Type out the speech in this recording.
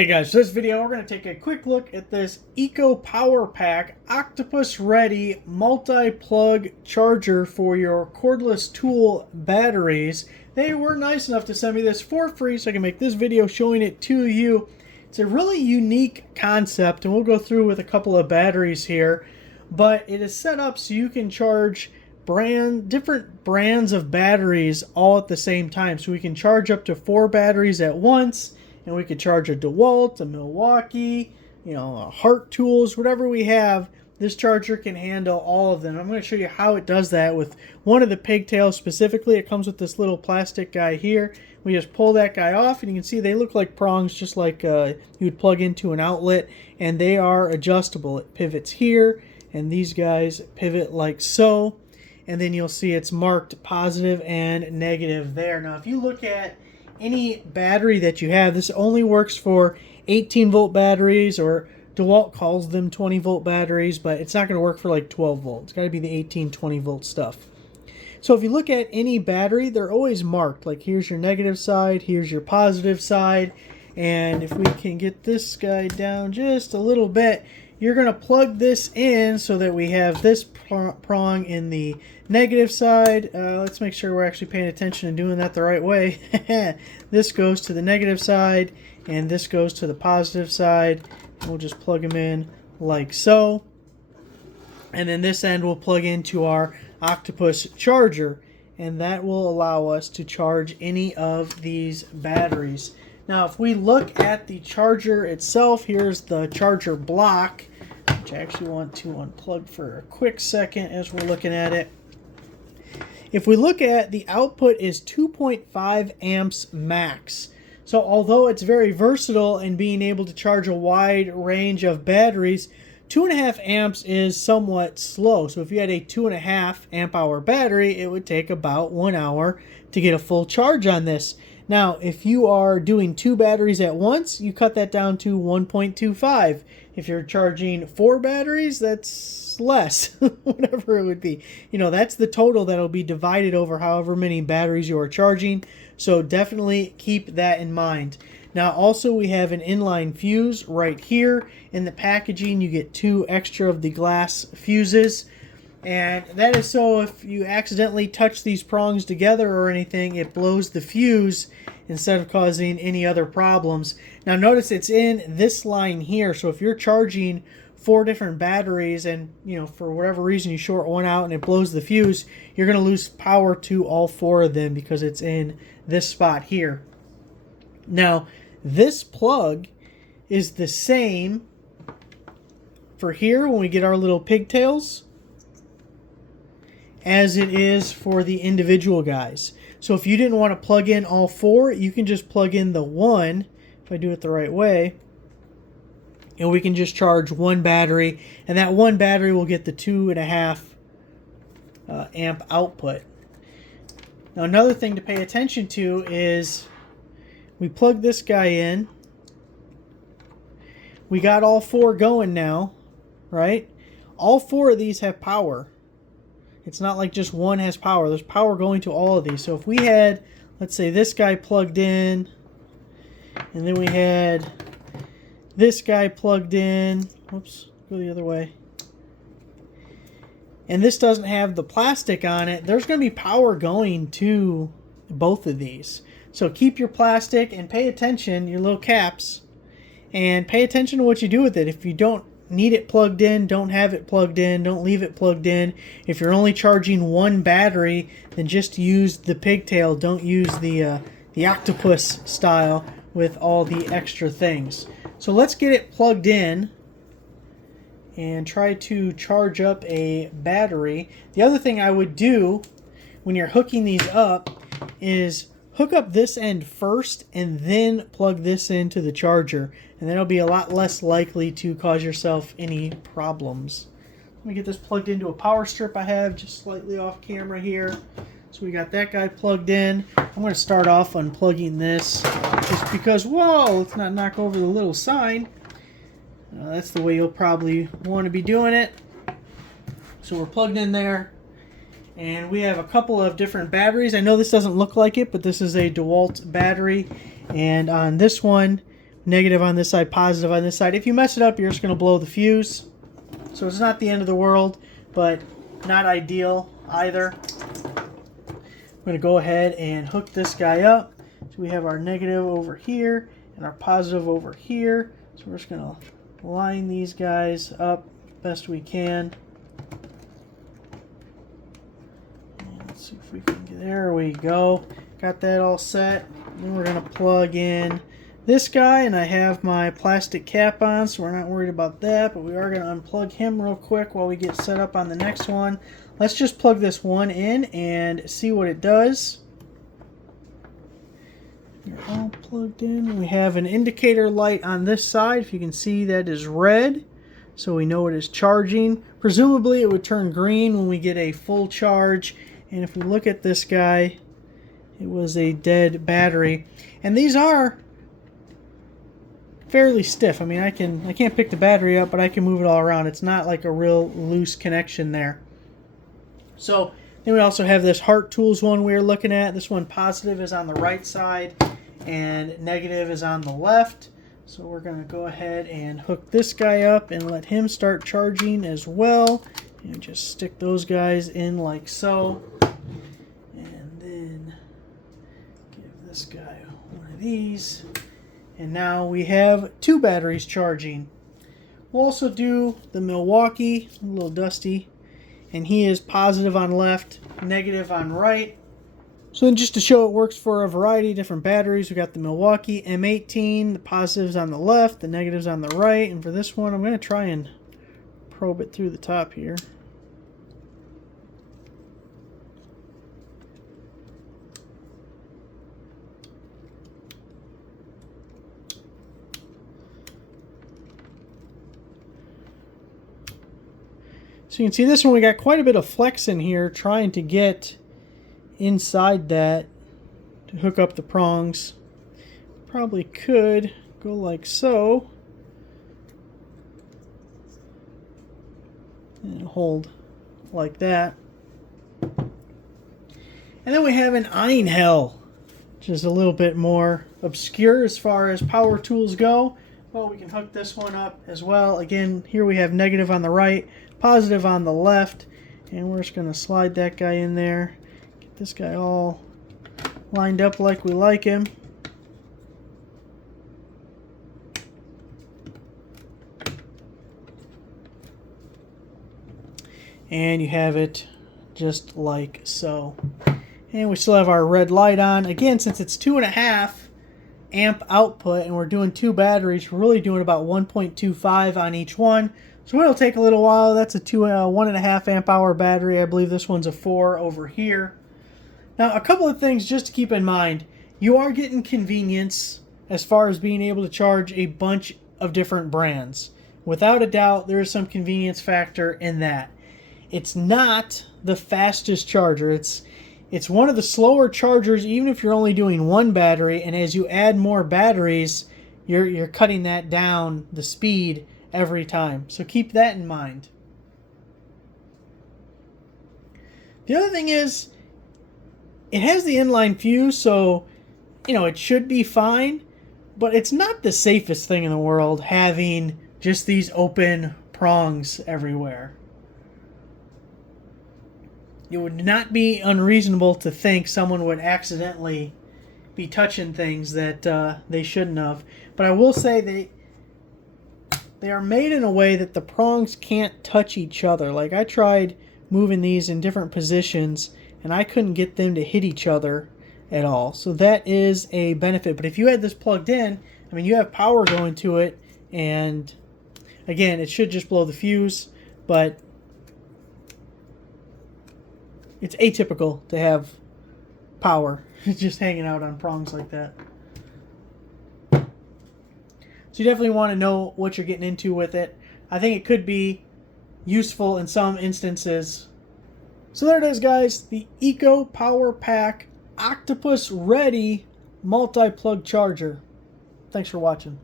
Hey guys, for this video we're going to take a quick look at this Eco Power Pack Octopus Ready multi-plug charger for your cordless tool batteries. They were nice enough to send me this for free so I can make this video showing it to you. It's a really unique concept and we'll go through with a couple of batteries here, but it is set up so you can charge different brands of batteries all at the same time. So we can charge up to 4 batteries at once. And we could charge a DeWalt, a Milwaukee, a Hart Tools, whatever we have. This charger can handle all of them. I'm going to show you how it does that with one of the pigtails specifically. It comes with this little plastic guy here. We just pull that guy off, and you can see they look like prongs, just like you would plug into an outlet, and they are adjustable. It pivots here, and these guys pivot like so, and then you'll see it's marked positive and negative there. Now, if you look at any battery that you have, this only works for 18 volt batteries, or DeWalt calls them 20 volt batteries, but it's not going to work for like 12 volt. It's got to be the 18, 20 volt stuff. So if you look at any battery, they're always marked. Like here's your negative side, here's your positive side, and if we can get this guy down just a little bit, you're going to plug this in so that we have this prong in the negative side. Let's make sure we're actually paying attention and doing that the right way. This goes to the negative side, and this goes to the positive side. We'll just plug them in like so. And then this end will plug into our Octopus charger, and that will allow us to charge any of these batteries. Now, if we look at the charger itself, here's the charger block, which I actually want to unplug for a quick second as we're looking at it. If we look at the output is 2.5 amps max. So although it's very versatile in being able to charge a wide range of batteries, 2.5 amps is somewhat slow. So if you had a 2.5 amp hour battery, it would take about 1 hour to get a full charge on this. Now, if you are doing 2 batteries at once, you cut that down to 1.25. If you're charging 4 batteries, that's less, whatever it would be. That's the total that'll be divided over however many batteries you are charging. So definitely keep that in mind. Now, also we have an inline fuse right here. In the packaging, you get 2 extra of the glass fuses. And that is so if you accidentally touch these prongs together or anything, it blows the fuse instead of causing any other problems. Now notice it's in this line here, so if you're charging 4 different batteries and for whatever reason you short one out and it blows the fuse, you're going to lose power to all 4 of them because it's in this spot here. Now this plug is the same for here when we get our little pigtails as it is for the individual guys. So if you didn't want to plug in all 4, you can just plug in the one, if I do it the right way, and we can just charge 1 battery, and that 1 battery will get the 2.5 amp output. Now another thing to pay attention to is we plug this guy in. We got all 4 going now, right? All 4 of these have power. It's not like just one has power. There's power going to all of these. So if we had, let's say, this guy plugged in, and then we had this guy plugged in. Whoops, go the other way. And this doesn't have the plastic on it. There's going to be power going to both of these. So keep your plastic and pay attention, your little caps, and pay attention to what you do with it. If you don't need it plugged in, don't have it plugged in, don't leave it plugged in. If you're only charging 1 battery, then just use the pigtail. Don't use the octopus style with all the extra things. So let's get it plugged in and try to charge up a battery. The other thing I would do when you're hooking these up is hook up this end first and then plug this into the charger, and then it'll be a lot less likely to cause yourself any problems. Let me get this plugged into a power strip I have just slightly off camera here. So we got that guy plugged in. I'm going to start off unplugging this just because, whoa, let's not knock over the little sign. That's the way you'll probably want to be doing it. So we're plugged in there. And we have a couple of different batteries. I know this doesn't look like it, but this is a DeWalt battery. And on this one, negative on this side, positive on this side. If you mess it up, you're just going to blow the fuse. So it's not the end of the world, but not ideal either. I'm going to go ahead and hook this guy up. So we have our negative over here and our positive over here. So we're just going to line these guys up best we can. And let's see if we can get, there we go. Got that all set. Then we're going to plug in this guy, and I have my plastic cap on, so we're not worried about that, but we are going to unplug him real quick while we get set up on the next one. Let's just plug this one in and see what it does. They're all plugged in. We have an indicator light on this side. If you can see, that is red, so we know it is charging. Presumably it would turn green when we get a full charge, and if we look at this guy, it was a dead battery. And these are fairly stiff. I mean, I can't pick the battery up, but I can move it all around. It's not like a real loose connection there. So then we also have this Heart Tools one we were looking at. This one, positive, is on the right side and negative is on the left. So we're going to go ahead and hook this guy up and let him start charging as well. And just stick those guys in like so. And then give this guy one of these. And now we have two batteries charging. We'll also do the Milwaukee, a little dusty, and he is positive on left, negative on right. So then just to show it works for a variety of different batteries, we got the Milwaukee M18, the positives on the left, the negatives on the right, and for this one I'm going to try and probe it through the top here. So you can see this one, we got quite a bit of flex in here trying to get inside that to hook up the prongs. Probably could go like so and hold like that. And then we have an Einhell, which is a little bit more obscure as far as power tools go. Well, we can hook this one up as well. Again, here we have negative on the right, positive on the left, and we're just going to slide that guy in there. Get this guy all lined up like we like him. And you have it just like so. And we still have our red light on. Again, since it's 2.5 amp output and we're doing two batteries, we're really doing about 1.25 on each one. So it'll take a little while. That's a 1.5 amp hour battery. I believe this one's a 4 over here. Now, a couple of things just to keep in mind. You are getting convenience as far as being able to charge a bunch of different brands. Without a doubt, there is some convenience factor in that. It's not the fastest charger. It's one of the slower chargers, even if you're only doing one battery, and as you add more batteries, you're cutting that down, the speed, every time. So keep that in mind. The other thing is, it has the inline fuse, so it should be fine, but it's not the safest thing in the world having just these open prongs everywhere. It would not be unreasonable to think someone would accidentally be touching things that they shouldn't have. But I will say they are made in a way that the prongs can't touch each other. Like, I tried moving these in different positions and I couldn't get them to hit each other at all. So that is a benefit. But if you had this plugged in, I mean, you have power going to it, and again, it should just blow the fuse, but it's atypical to have power just hanging out on prongs like that. So you definitely want to know what you're getting into with it. I think it could be useful in some instances. So there it is, guys. The Eco Power Pack Octopus Ready multi-plug charger. Thanks for watching.